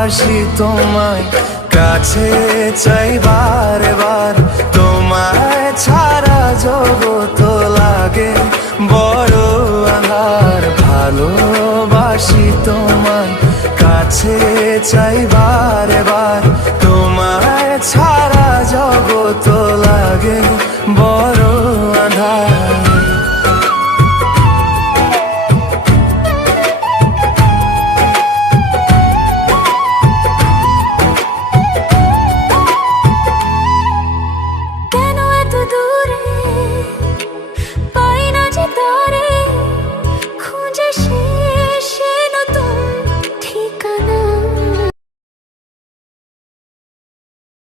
ভালোবাসি তোমায়, কাছে চাই বারে বার। তোমায় ছাড়া জগৎ লাগে বড় আঁধার। ভালোবাসি তোমায়, কাছে চাই বারে বার।